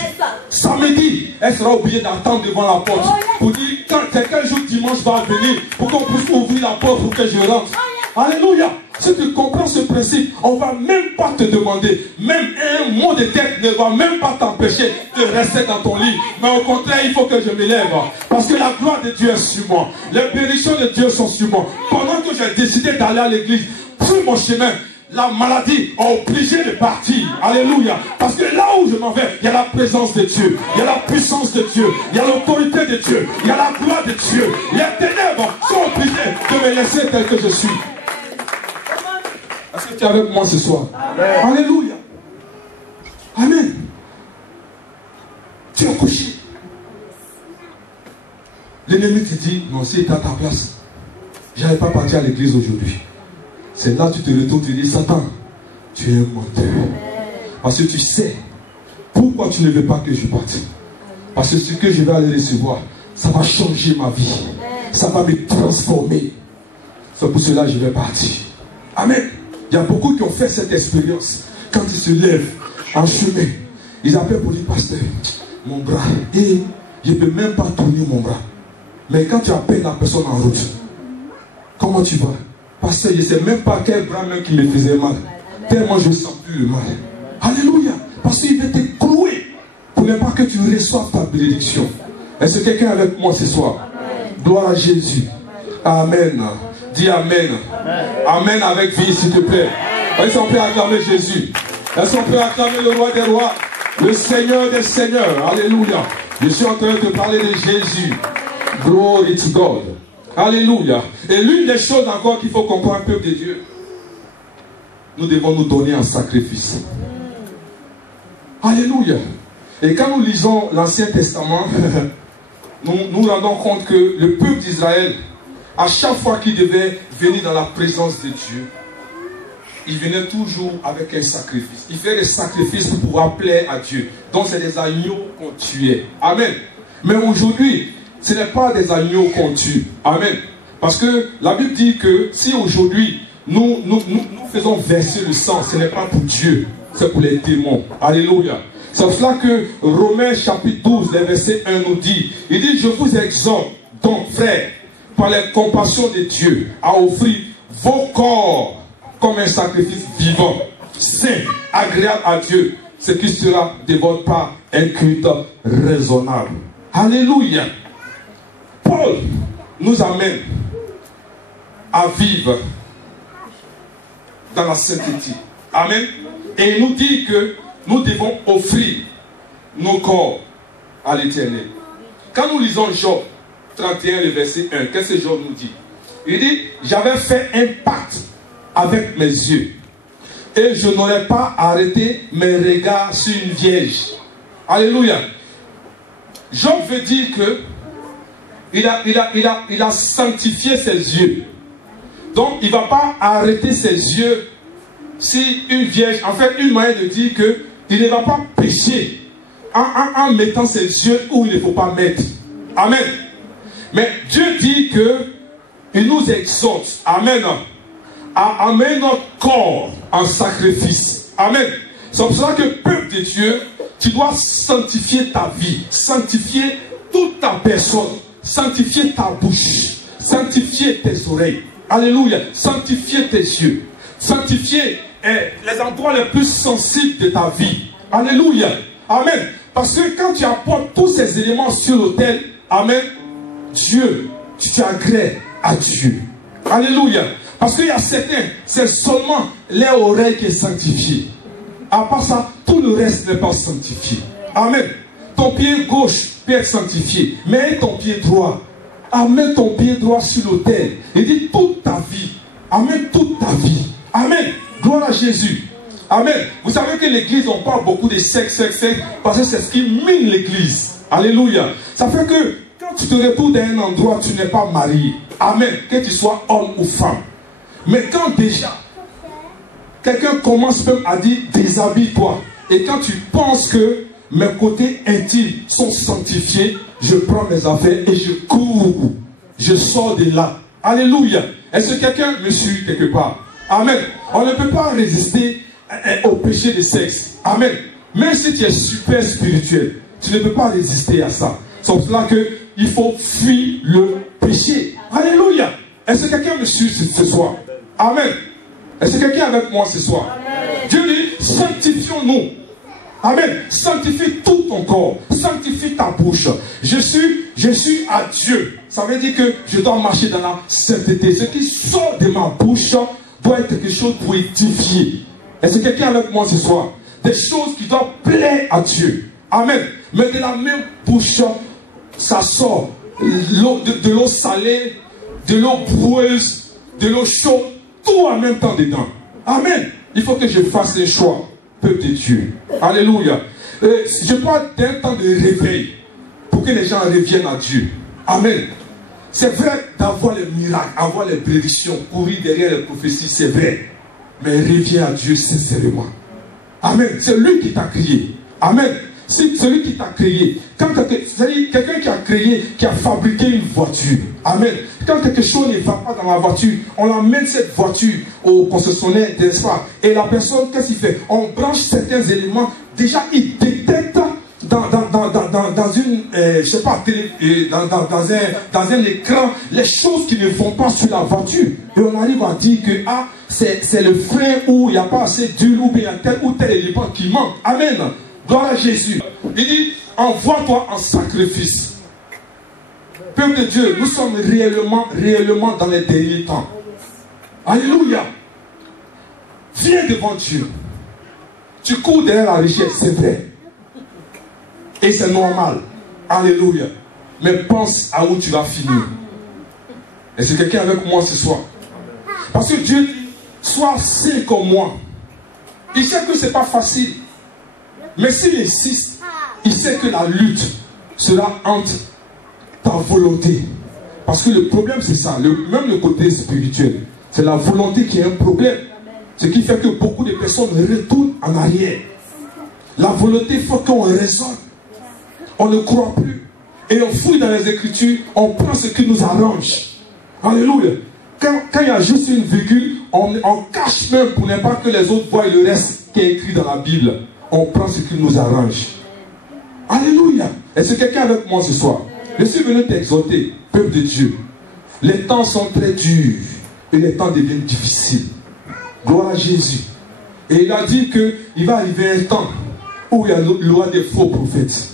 samedi, elle sera obligée d'attendre devant la porte pour dire quand quelqu'un jour dimanche va venir, pour qu'on puisse ouvrir la porte pour que je rentre. Alléluia. Si tu comprends ce principe, on ne va même pas te demander, même un mot de tête ne va même pas t'empêcher de rester dans ton lit. Mais au contraire, il faut que je m'élève. Parce que la gloire de Dieu est sur moi. Les bénédictions de Dieu sont sur moi. Pendant que j'ai décidé d'aller à l'église, sur mon chemin, la maladie a obligé de partir. Alléluia. Parce que là où je m'en vais, il y a la présence de Dieu. Il y a la puissance de Dieu. Il y a l'autorité de Dieu. Il y a la gloire de Dieu. Les ténèbres sont obligées de me laisser tel que je suis. Est-ce que tu es avec moi ce soir? Amen. Alléluia. Amen. Tu es couché. L'ennemi te dit, non, si tu es à ta place, je n'avais pas parti à l'église aujourd'hui. C'est là que tu te retournes, tu dis, Satan, tu es un menteur. Parce que tu sais pourquoi tu ne veux pas que je parte. Parce que ce que je vais aller recevoir, ça va changer ma vie. Ça va me transformer. C'est pour cela que je vais partir. Amen. Il y a beaucoup qui ont fait cette expérience. Quand ils se lèvent en chemin, ils appellent pour dire, pasteur, mon bras, et je ne peux même pas tourner mon bras. Mais quand tu appelles la personne en route, comment tu vas? Pasteur, je ne sais même pas quel bras même qui me faisait mal. Tellement je ne sens plus le mal. Alléluia. Parce qu'il veut te clouer pour ne pas que tu reçoives ta bénédiction. Est-ce que quelqu'un est avec moi ce soir? Gloire à Jésus. Amen. Dis Amen. Amen avec vie, s'il te plaît. Est-ce qu'on peut acclamer Jésus? Est-ce qu'on peut acclamer le roi des rois, le Seigneur des seigneurs? Alléluia. Je suis en train de te parler de Jésus. Glory to God. Alléluia. Et l'une des choses encore qu'il faut comprendre, peuple de Dieu, nous devons nous donner un sacrifice. Alléluia. Et quand nous lisons l'Ancien Testament, nous nous rendons compte que le peuple d'Israël, à chaque fois qu'il devait venir dans la présence de Dieu, il venait toujours avec un sacrifice. Il fait des sacrifices pour pouvoir plaire à Dieu. Donc c'est des agneaux qu'on tuait. Amen. Mais aujourd'hui, ce n'est pas des agneaux qu'on tue. Amen. Parce que la Bible dit que si aujourd'hui nous faisons verser le sang, ce n'est pas pour Dieu, c'est pour les démons. Alléluia. C'est pour cela que Romains chapitre 12, le verset 1 nous dit, il dit, je vous exhorte donc frères, par les compassions de Dieu, à offrir vos corps comme un sacrifice vivant, saint, agréable à Dieu, ce qui sera de votre part un culte raisonnable. Alléluia. Paul nous amène à vivre dans la sainteté. Amen. Et il nous dit que nous devons offrir nos corps à l'Éternel. Quand nous lisons Job 31, le verset 1, qu'est-ce que Job nous dit? Il dit, j'avais fait un pacte avec mes yeux et je n'aurais pas arrêté mes regards sur une vierge. Alléluia. Job veut dire que il a sanctifié ses yeux. Donc il ne va pas arrêter ses yeux si une vierge, en fait une manière de dire que il ne va pas pécher en mettant ses yeux où il ne faut pas mettre. Amen. Mais Dieu dit que il nous exhorte, amen, à amener notre corps en sacrifice. Amen. C'est pour cela que peuple de Dieu, tu dois sanctifier ta vie, sanctifier toute ta personne, sanctifier ta bouche, sanctifier tes oreilles. Alléluia. Sanctifier tes yeux, sanctifier les endroits les plus sensibles de ta vie. Alléluia. Amen. Parce que quand tu apportes tous ces éléments sur l'autel, amen, Dieu, tu agrées à Dieu. Alléluia. Parce qu'il y a certains, c'est seulement les oreilles qui sont sanctifiées. À part ça, tout le reste n'est pas sanctifié. Amen. Ton pied gauche peut être sanctifié, mais ton pied droit, amène ton pied droit sur l'autel. Et dis toute ta vie. Amène toute ta vie. Amen. Gloire à Jésus. Amen. Vous savez que l'église, on parle beaucoup de sexe, parce que c'est ce qui mine l'église. Alléluia. Ça fait que quand tu te retrouves dans un endroit, tu n'es pas marié. Amen. Que tu sois homme ou femme. Mais quand déjà, quelqu'un commence même à dire, déshabille-toi. Et quand tu penses que mes côtés intimes sont sanctifiés, je prends mes affaires et je cours. Je sors de là. Alléluia. Est-ce que quelqu'un me suit quelque part? Amen. On ne peut pas résister au péché de sexe. Amen. Même si tu es super spirituel, tu ne peux pas résister à ça. C'est pour cela qu'il faut fuir le péché. Alléluia. Est-ce que quelqu'un me suit ce soir? Amen. Est-ce que quelqu'un est avec moi ce soir? Amen. Dieu dit, sanctifions-nous. Amen. Sanctifie tout ton corps. Sanctifie ta bouche. Je suis à Dieu. Ça veut dire que je dois marcher dans la sainteté. Ce qui sort de ma bouche doit être quelque chose pour édifier. Est-ce que quelqu'un est avec moi ce soir? Des choses qui doivent plaire à Dieu. Amen. Mais de la même bouche, ça sort de l'eau salée, de l'eau boueuse, de l'eau chaude, tout en même temps dedans. Amen. Il faut que je fasse les choix, peuple de Dieu. Alléluia. Je parle d'un temps de réveil pour que les gens reviennent à Dieu. Amen. C'est vrai d'avoir les miracles, avoir les prédictions, courir derrière les prophéties, c'est vrai. Mais reviens à Dieu sincèrement. Amen. C'est lui qui t'a créé. Amen. C'est celui qui t'a créé. Quand quelqu'un qui a créé, qui a fabriqué une voiture. Amen. Quand quelque chose ne va pas dans la voiture, on emmène cette voiture au concessionnaire, n'est-ce pas? Et la personne, qu'est-ce qu'il fait? On branche certains éléments. Déjà, il détecte dans une, je sais pas, dans un écran, les choses qui ne vont pas sur la voiture. Et on arrive à dire que c'est le frein où il n'y a pas assez d'huile ou bien tel ou tel élément qui manque. Amen. Gloire à Jésus. Il dit, envoie-toi en sacrifice. Peuple de Dieu, nous sommes réellement dans les derniers temps. Alléluia. Viens devant Dieu. Tu cours derrière la richesse, c'est vrai. Et c'est normal. Alléluia. Mais pense à où tu vas finir. Et c'est quelqu'un avec moi ce soir. Parce que Dieu dit, sois saint comme moi. Il sait que ce n'est pas facile. Mais s'il insiste, il sait que la lutte sera entre ta volonté. Parce que le problème c'est ça, même le côté spirituel. C'est la volonté qui est un problème. Ce qui fait que beaucoup de personnes retournent en arrière. La volonté, il faut qu'on raisonne. On ne croit plus. Et on fouille dans les Écritures, on prend ce qui nous arrange. Alléluia. Quand il y a juste une virgule, on cache même pour ne pas que les autres voient le reste qui est écrit dans la Bible. On prend ce qui nous arrange. Alléluia. Est-ce que quelqu'un avec moi ce soir? Je suis venu t'exhorter, peuple de Dieu. Les temps sont très durs et les temps deviennent difficiles. Gloire à Jésus. Et il a dit qu'il va arriver un temps où il y aura des faux prophètes.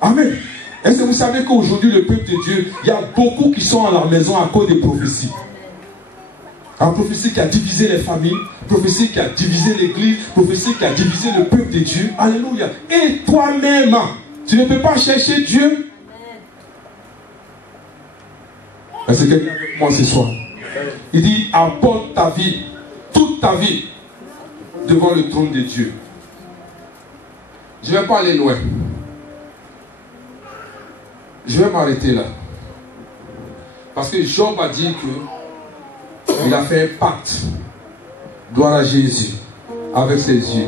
Amen. Est-ce que vous savez qu'aujourd'hui, le peuple de Dieu, il y a beaucoup qui sont à la maison à cause des prophéties. La prophétie qui a divisé les familles, prophétie qui a divisé l'église, prophétie qui a divisé le peuple de Dieu. Alléluia. Et toi-même, tu ne peux pas chercher Dieu. Est-ce que quelqu'un avec moi ce soir? Il dit, apporte ta vie, toute ta vie, devant le trône de Dieu. Je ne vais pas aller loin. Je vais m'arrêter là. Parce que Job a dit qu'il a fait un pacte, gloire à Jésus, avec ses yeux.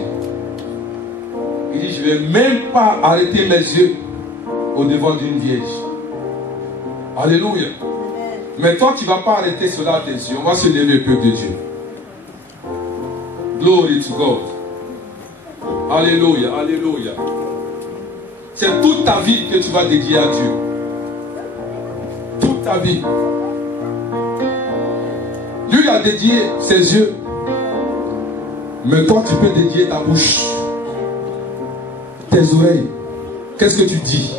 Il dit, je ne vais même pas arrêter mes yeux au devant d'une vierge. Alléluia. Mais toi, tu ne vas pas arrêter cela à tes yeux. On va se lever, peuple de Dieu. Glory to God. Alléluia, alléluia. C'est toute ta vie que tu vas dédier à Dieu. Toute ta vie. Lui a dédié ses yeux. Mais toi, tu peux dédier ta bouche. Tes oreilles. Qu'est-ce que tu dis?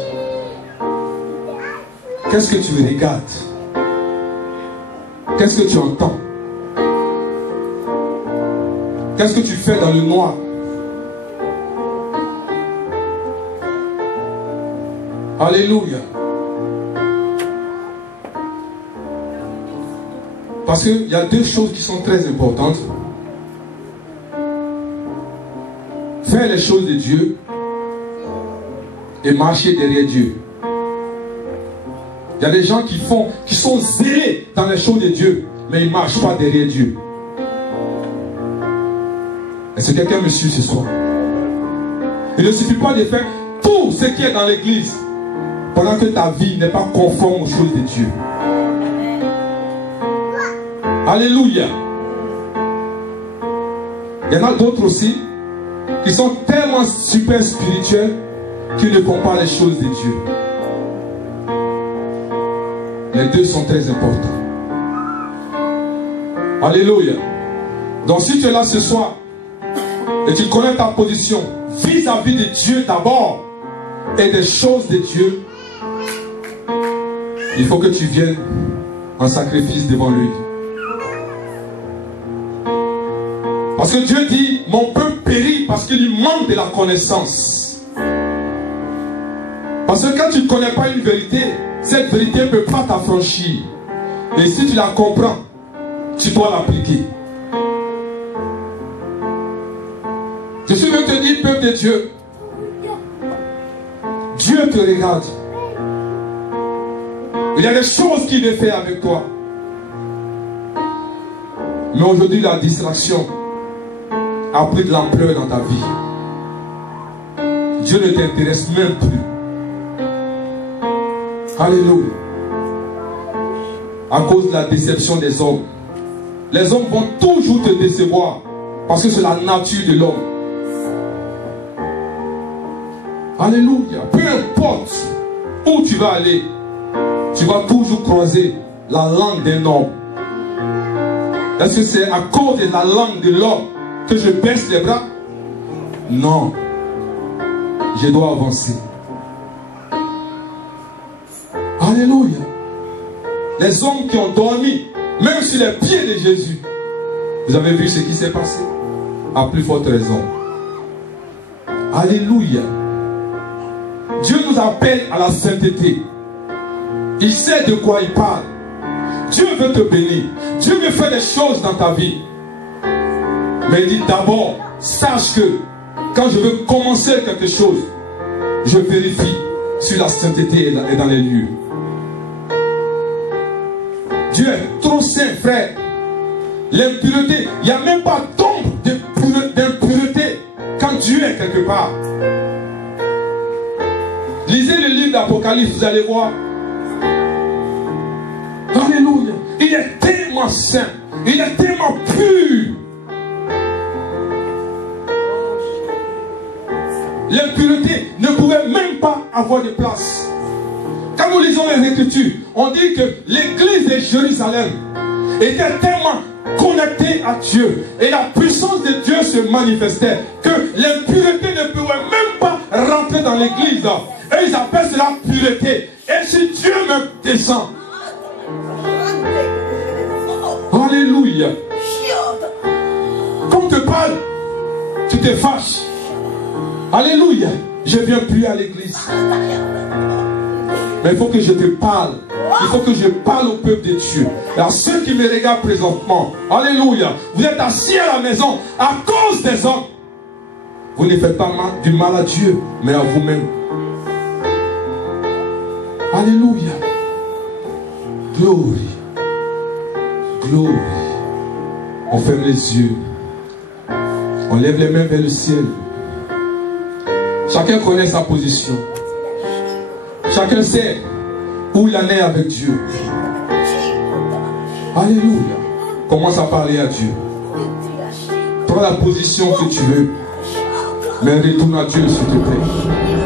Qu'est-ce que tu regardes? Qu'est-ce que tu entends? Qu'est-ce que tu fais dans le noir? Alléluia. Parce qu'il y a deux choses qui sont très importantes. Faire les choses de Dieu et marcher derrière Dieu. Il y a des gens qui sont zélés dans les choses de Dieu, mais ils ne marchent pas derrière Dieu. Est-ce que quelqu'un me suit ce soir? Il ne suffit pas de faire tout ce qui est dans l'église pendant que ta vie n'est pas conforme aux choses de Dieu. Alléluia. Il y en a d'autres aussi qui sont tellement super spirituels qu'ils ne font pas les choses de Dieu. Les deux sont très importants. Alléluia. Donc si tu es là ce soir et tu connais ta position vis-à-vis de Dieu d'abord et des choses de Dieu, il faut que tu viennes en sacrifice devant lui. Parce que Dieu dit, mon peuple périt parce qu'il lui manque de la connaissance. Parce que quand tu ne connais pas une vérité, cette vérité ne peut pas t'affranchir. Et si tu la comprends, tu dois l'appliquer. Je suis venu te dire, peuple de Dieu, Dieu te regarde. Il y a des choses qu'il veut faire avec toi. Mais aujourd'hui, la distraction a pris de l'ampleur dans ta vie. Dieu ne t'intéresse même plus. Alléluia. À cause de la déception des hommes. Les hommes vont toujours te décevoir. Parce que c'est la nature de l'homme. Alléluia. Peu importe où tu vas aller, tu vas toujours croiser la langue d'un homme. Est-ce que c'est à cause de la langue de l'homme que je baisse les bras? Non. Je dois avancer. Alléluia. Les hommes qui ont dormi, même sur les pieds de Jésus. Vous avez vu ce qui s'est passé? À plus forte raison. Alléluia. Dieu nous appelle à la sainteté. Il sait de quoi il parle. Dieu veut te bénir. Dieu veut faire des choses dans ta vie. Mais il dit d'abord, sache que quand je veux commencer quelque chose, je vérifie si la sainteté est dans les lieux. Dieu est trop saint, frère. L'impureté, il n'y a même pas d'ombre d'impureté quand Dieu est quelque part. Lisez le livre d'Apocalypse, vous allez voir. Alléluia. Il est tellement saint. Il est tellement pur. L'impureté ne pouvait même pas avoir de place. Quand nous lisons les Écritures, on dit que l'église de Jérusalem était tellement connectée à Dieu et la puissance de Dieu se manifestait que l'impureté ne pouvait même pas rentrer dans l'église. Et ils appellent cela pureté. Et si Dieu me descend, alléluia. Quand on te parle, tu te fâches. Alléluia. Je ne viens plus à l'église. Mais il faut que je te parle. Il faut que je parle au peuple de Dieu. Et à ceux qui me regardent présentement. Alléluia. Vous êtes assis à la maison à cause des hommes. Vous ne faites pas du mal à Dieu, mais à vous-même. Alléluia. Glory. Glory. On ferme les yeux. On lève les mains vers le ciel. Chacun connaît sa position. Chacun sait où il en est avec Dieu. Alléluia. Commence à parler à Dieu. Prends la position que tu veux. Mais retourne à Dieu s'il te plaît.